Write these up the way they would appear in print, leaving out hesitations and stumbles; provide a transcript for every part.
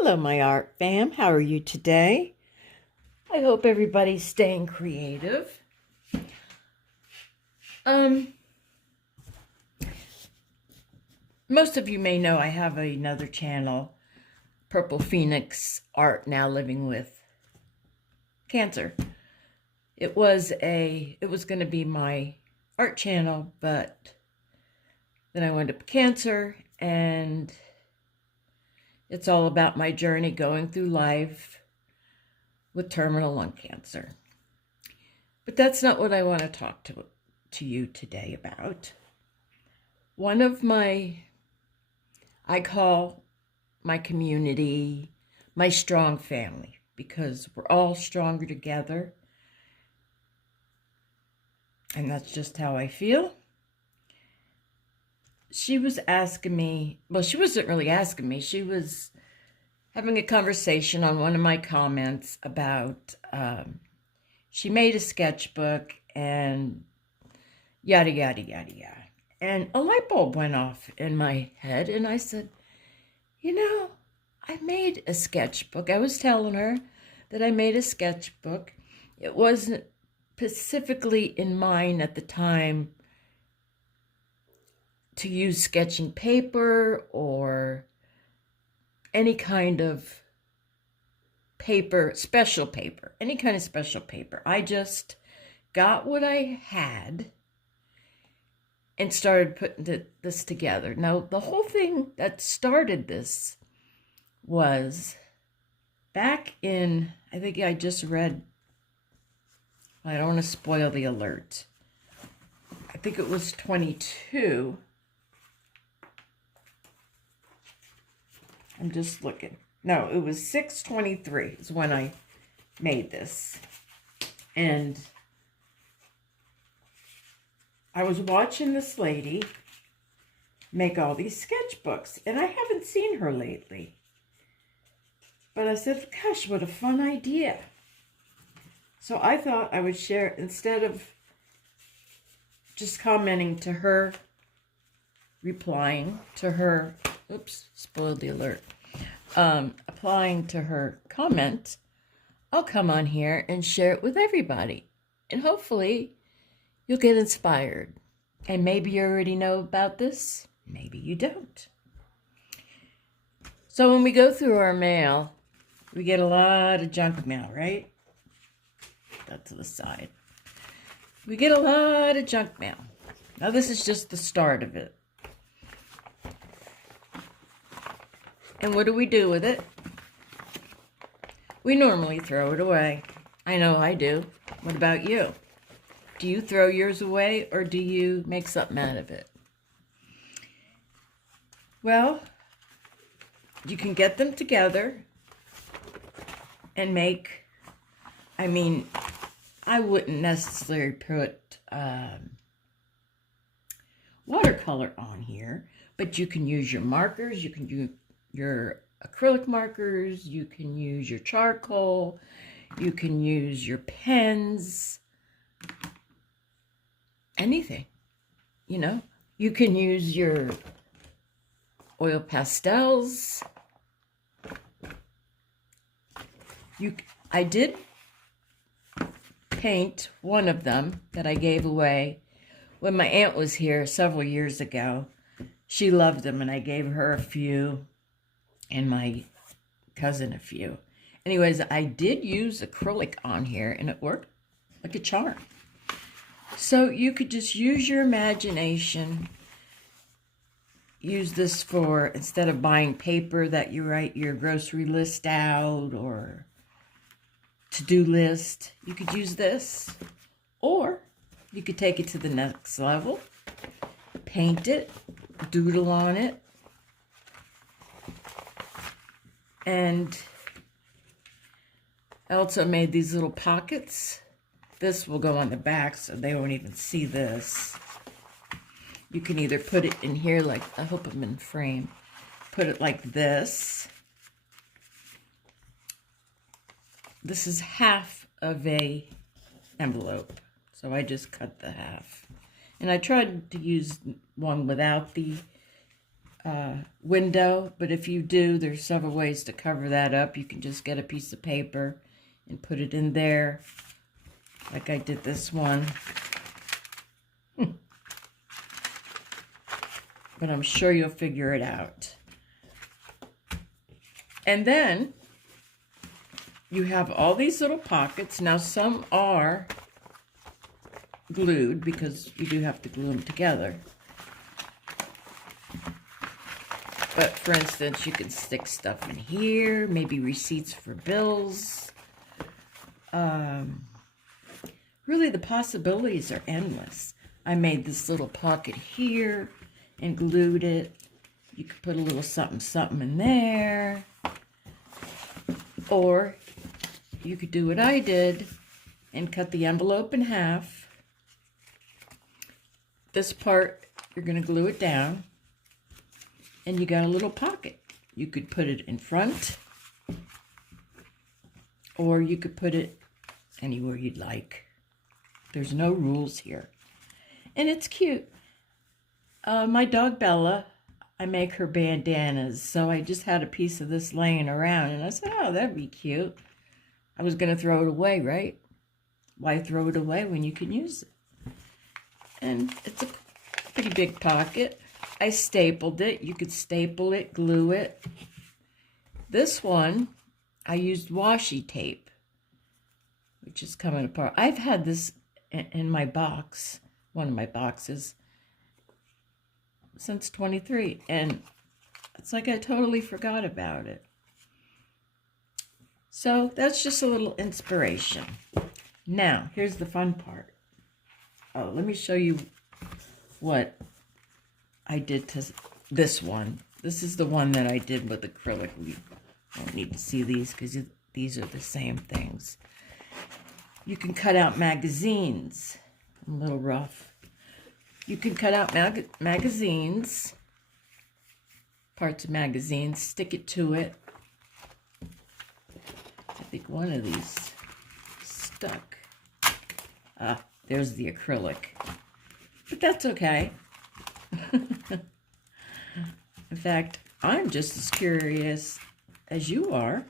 Hello, my art fam. How are you today? I hope everybody's staying creative. Most of you may know I have another channel, Purple Phoenix Art, now living with cancer. It was going to be my art channel, but then I went up cancer, and it's all about my journey going through life with terminal lung cancer. But that's not what I want to talk to you today about. One of I call my community my strong family, because we're all stronger together. And that's just how I feel. She was asking me, well, she wasn't really asking me. She was having a conversation on one of my comments about, she made a sketchbook and yada, yada, yada, yada. And a light bulb went off in my head, and I said, I made a sketchbook. I was telling her that I made a sketchbook. It wasn't specifically in mind at the time to use sketching paper or any kind of paper, special paper, any kind of special paper. I just got what I had and started putting this together. Now, the whole thing that started this was back in, I think I just read, I don't want to spoil the alert. I think it was 22. I'm just looking. No, it was 6/23 is when I made this. And I was watching this lady make all these sketchbooks, and I haven't seen her lately. But I said, gosh, what a fun idea. So I thought I would share, instead of just commenting to her, replying to her, oops, spoiled the alert, applying to her comment, I'll come on here and share it with everybody. And hopefully you'll get inspired. And maybe you already know about this, maybe you don't. So when we go through our mail, we get a lot of junk mail, right? That to the side. We get a lot of junk mail. Now this is just the start of it. And what do we do with it? We normally throw it away. I know I do. What about you? Do you throw yours away, or do you make something out of it? Well, you can get them together and make, I wouldn't necessarily put watercolor on here, but you can use your markers, you can use your acrylic markers, you can use your charcoal, you can use your pens, anything, You can use your oil pastels. I did paint one of them that I gave away when my aunt was here several years ago. She loved them, and I gave her a few, and my cousin a few. Anyways, I did use acrylic on here, and it worked like a charm. So you could just use your imagination. Use this for, instead of buying paper that you write your grocery list out or to-do list, you could use this. Or you could take it to the next level, paint it, doodle on it, and I also made these little pockets. This will go on the back, so they won't even see this. You can either put it in here, like, I hope I'm in frame, put it like this. This is half of a envelope, so I just cut the half. And I tried to use one without the window, but if you do, there's several ways to cover that up. You can just get a piece of paper and put it in there, like I did this one. But I'm sure you'll figure it out. And then you have all these little pockets. Now some are glued because you do have to glue them together. But for instance, you can stick stuff in here, maybe receipts for bills. Really, the possibilities are endless. I made this little pocket here and glued it. You could put a little something something in there. Or you could do what I did and cut the envelope in half. This part, you're going to glue it down. And you got a little pocket. You could put it in front. Or you could put it anywhere you'd like. There's no rules here. And it's cute. My dog Bella, I make her bandanas. So I just had a piece of this laying around. And I said, oh, that'd be cute. I was going to throw it away, right? Why throw it away when you can use it? And it's a pretty big pocket. I stapled it. You could staple it, glue it. This one, I used washi tape, which is coming apart. I've had this in my box, one of my boxes, since 23, and it's like I totally forgot about it. So that's just a little inspiration. Now, here's the fun part. Oh, let me show you what I did to this one. This is the one that I did with acrylic. We don't need to see these because these are the same things. You can cut out magazines. A little rough. You can cut out magazines, parts of magazines, stick it to it. I think one of these stuck. Ah, there's the acrylic. But that's okay. In fact, I'm just as curious as you are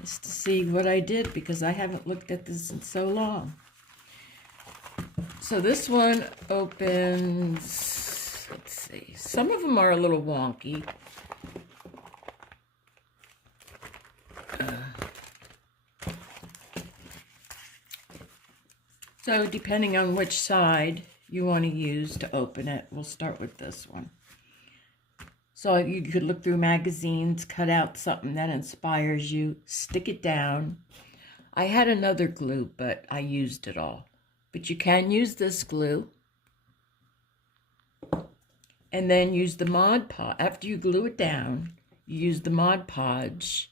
as to see what I did because I haven't looked at this in so long. So this one opens, let's see, some of them are a little wonky. So depending on which side you want to use to open it, we'll start with this one. So you could look through magazines, cut out something that inspires you, stick it down. I had another glue, but I used it all. But you can use this glue. And then use the Mod Podge. After you glue it down, you use the Mod Podge.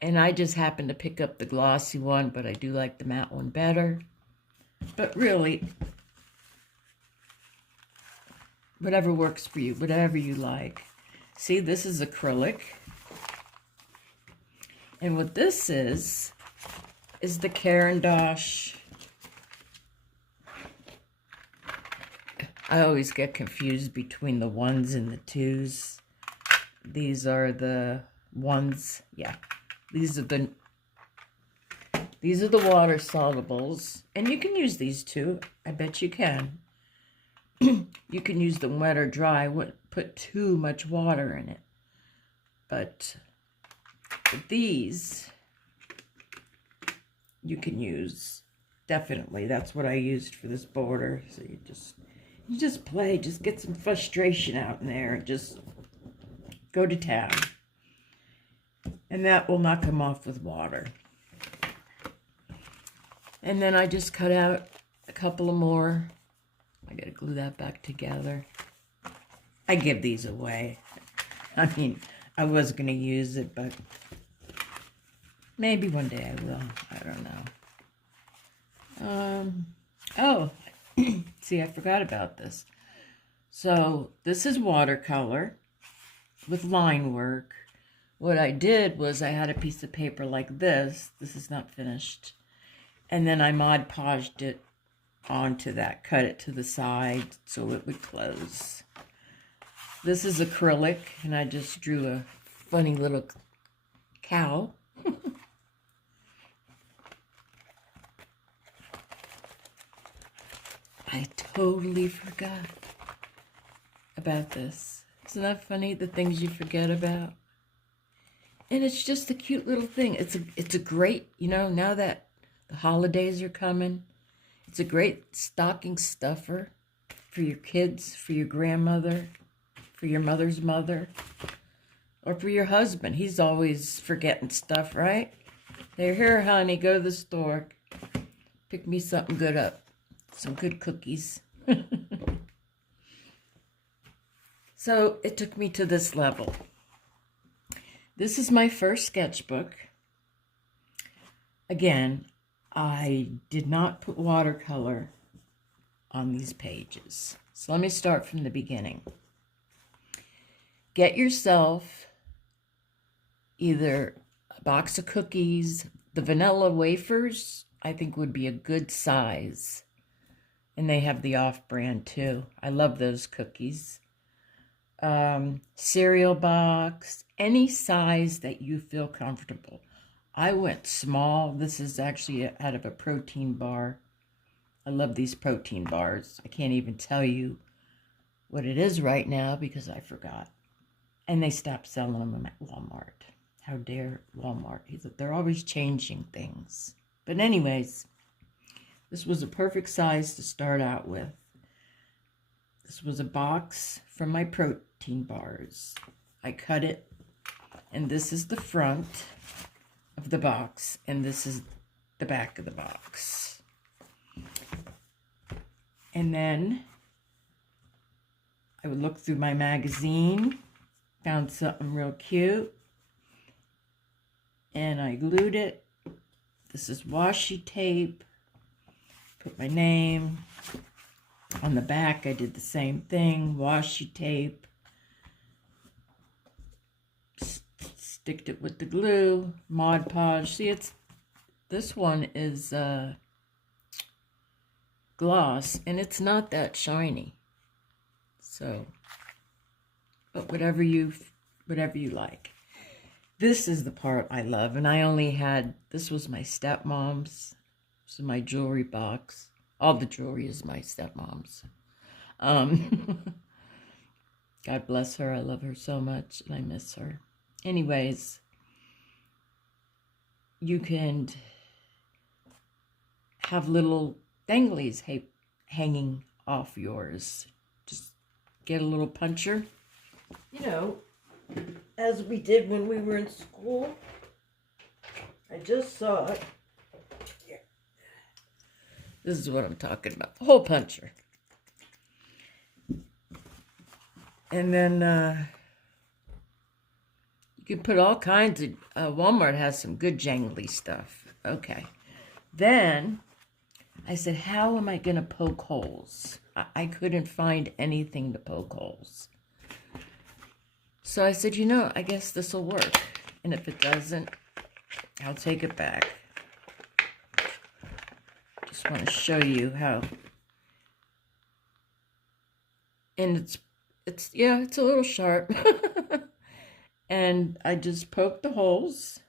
And I just happened to pick up the glossy one, but I do like the matte one better. But really, whatever works for you, whatever you like. See, this is acrylic. And what this is the Caran d'Ache. I always get confused between the ones and the twos. These are the ones. Yeah, these are the water solubles. And you can use these too. I bet you can. You can use them wet or dry. Wouldn't put too much water in it. But these you can use. Definitely. That's what I used for this border. So you just play. Just get some frustration out in there. And just go to town. And that will not come off with water. And then I just cut out a couple of more. I gotta glue that back together. I give these away. I mean, I was gonna use it, but maybe one day I will. I don't know. Oh, see, I forgot about this. So this is watercolor with line work. What I did was I had a piece of paper like this. This is not finished. And then I Mod Podged it onto that, cut it to the side so it would close. This is acrylic, and I just drew a funny little cow. I totally forgot about this. Isn't that funny, the things you forget about? And it's just a cute little thing. It's a great, you know, now that the holidays are coming, it's a great stocking stuffer for your kids, for your grandmother, for your mother's mother, or for your husband. He's always forgetting stuff, right? Here, honey, go to the store. Pick me something good up. Some good cookies. So it took me to this level. This is my first sketchbook. Again, I did not put watercolor on these pages. So let me start from the beginning. Get yourself either a box of cookies. The vanilla wafers, I think, would be a good size. And they have the off-brand too. I love those cookies. Cereal box, any size that you feel comfortable. I went small. This is actually out of a protein bar. I love these protein bars. I can't even tell you what it is right now because I forgot. And they stopped selling them at Walmart. How dare Walmart? They're always changing things. But anyways, this was a perfect size to start out with. This was a box from my protein bars. I cut it, and this is the front of the box, and this is the back of the box. And then I would look through my magazine, found something real cute, and I glued it. This is washi tape. Put my name. On the back, I did the same thing. Washi tape. Sticked it with the glue. Mod Podge. See, this one is gloss, and it's not that shiny. So, but whatever you like. This is the part I love, and I only had, this was my stepmom's. This is my jewelry box. All the jewelry is my stepmom's. God bless her. I love her so much, and I miss her. Anyways, you can have little danglies hanging off yours. Just get a little puncher. You know, as we did when we were in school. I just saw it. This is what I'm talking about. The hole puncher. And then you can put all kinds of... Walmart has some good jangly stuff. Okay. Then I said, how am I going to poke holes? I couldn't find anything to poke holes. So I said, you know, I guess this will work. And if it doesn't, I'll take it back. Just want to show you how. And it's a little sharp. And I just poked the holes.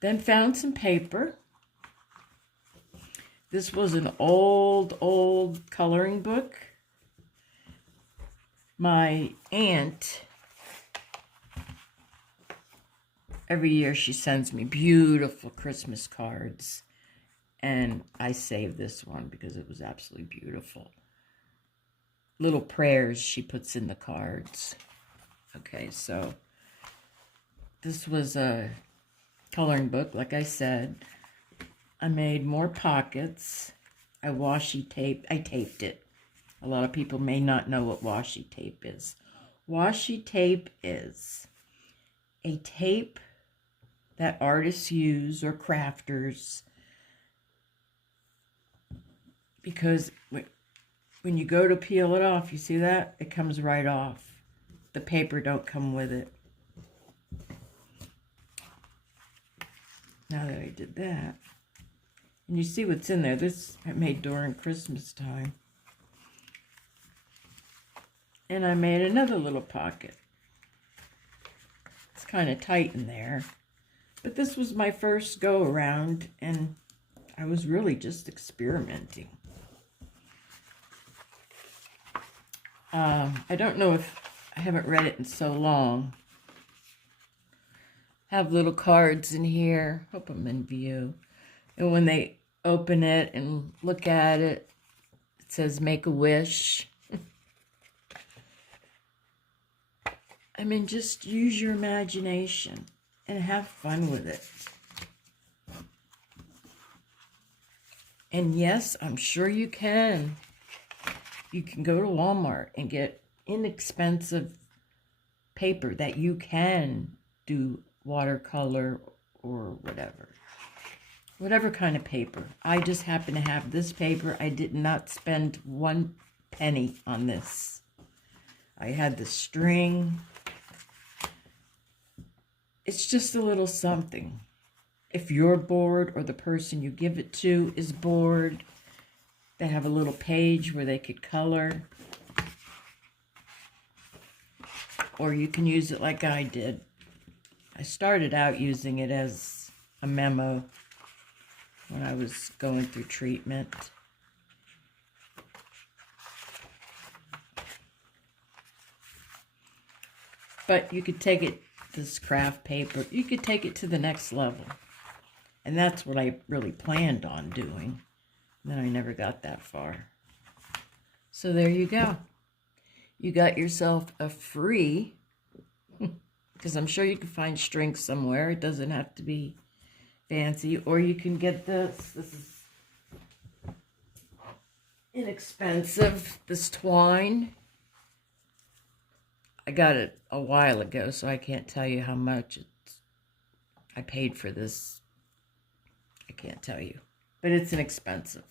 Then found some paper. This was an old coloring book. My aunt, every year she sends me beautiful Christmas cards. And I saved this one because it was absolutely beautiful. Little prayers she puts in the cards. Okay, so this was a coloring book, like I said. I made more pockets. I taped it. A lot of people may not know what washi tape is. Washi tape is a tape that artists use or crafters because when you go to peel it off, you see that? It comes right off. The paper don't come with it. Now that I did that, and you see what's in there. This I made during Christmas time. And I made another little pocket. It's kind of tight in there. But this was my first go around, and I was really just experimenting. I don't know if I haven't read it in so long. Have little cards in here. Hope I'm in view. And when they open it and look at it, it says make a wish. I mean, just use your imagination and have fun with it. And yes, I'm sure you can. You can go to Walmart and get inexpensive paper that you can do watercolor or whatever. Whatever kind of paper. I just happen to have this paper. I did not spend 1 penny on this. I had the string. It's just a little something. If you're bored or the person you give it to is bored, they have a little page where they could color. Or you can use it like I did. I started out using it as a memo when I was going through treatment. But you could take it, this craft paper, you could take it to the next level. And that's what I really planned on doing. Then I never got that far. So there you go. You got yourself a free, because I'm sure you can find strings somewhere. It doesn't have to be fancy. Or you can get this. This is inexpensive. This twine. I got it a while ago, so I can't tell you how much I paid for this. I can't tell you. But it's inexpensive.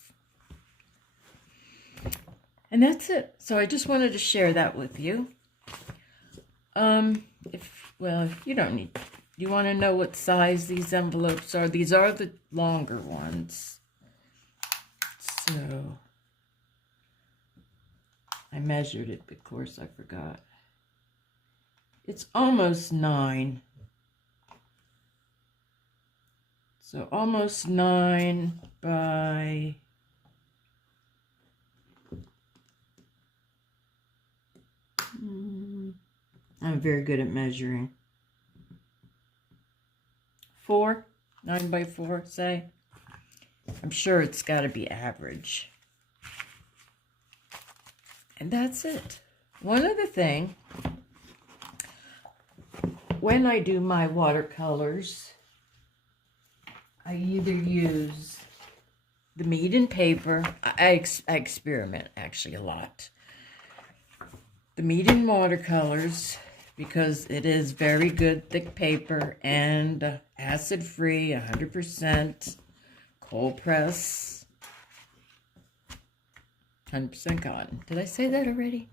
And that's it. So I just wanted to share that with you. If you don't need, you want to know what size these envelopes are? These are the longer ones. So I measured it, but of course I forgot. It's almost 9. So almost 9 by... I'm very good at measuring. 4, 9 by 4, say. I'm sure it's got to be average. And that's it. One other thing, when I do my watercolors, I either use the meat and paper. I experiment actually a lot. The meat and watercolors, because it is very good thick paper and acid-free, 100% cold press, 100% cotton. Did I say that already?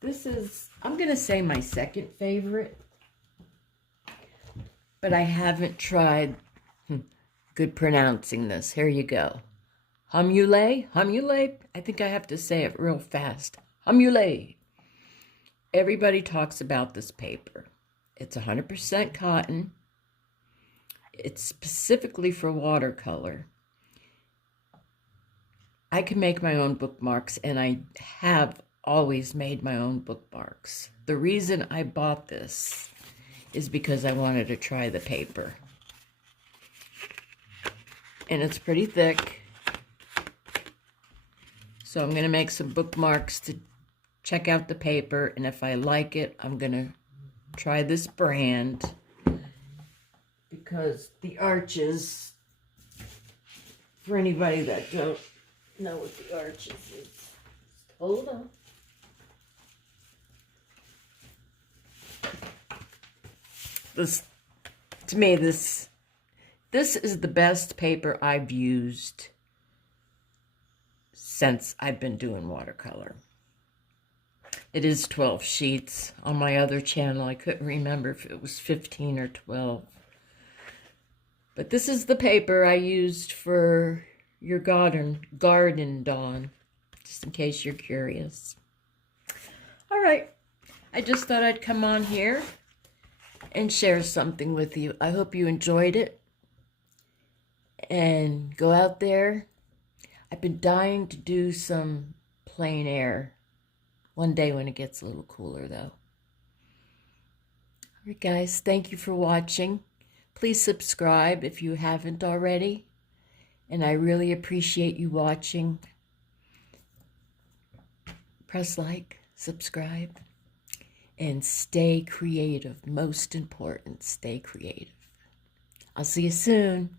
This is, I'm going to say my second favorite, but I haven't tried good pronouncing this. Here you go. Humule? Humule? I think I have to say it real fast. Humule. Everybody talks about this paper. It's 100% cotton. It's specifically for watercolor. I can make my own bookmarks, and I have always made my own bookmarks. The reason I bought this is because I wanted to try the paper. And it's pretty thick. So I'm going to make some bookmarks to check out the paper, and if I like it, I'm going to try this brand, because the arches, for anybody that don't know what the arches is, hold on. This, to me, this is the best paper I've used since I've been doing watercolor. It is 12 sheets. On my other channel, I couldn't remember if it was 15 or 12. But this is the paper I used for your garden, Dawn, just in case you're curious. All right. I just thought I'd come on here and share something with you. I hope you enjoyed it. And go out there. I've been dying to do some plein air one day when it gets a little cooler, though. All right, guys, thank you for watching. Please subscribe if you haven't already. And I really appreciate you watching. Press like, subscribe, and stay creative. Most important, stay creative. I'll see you soon.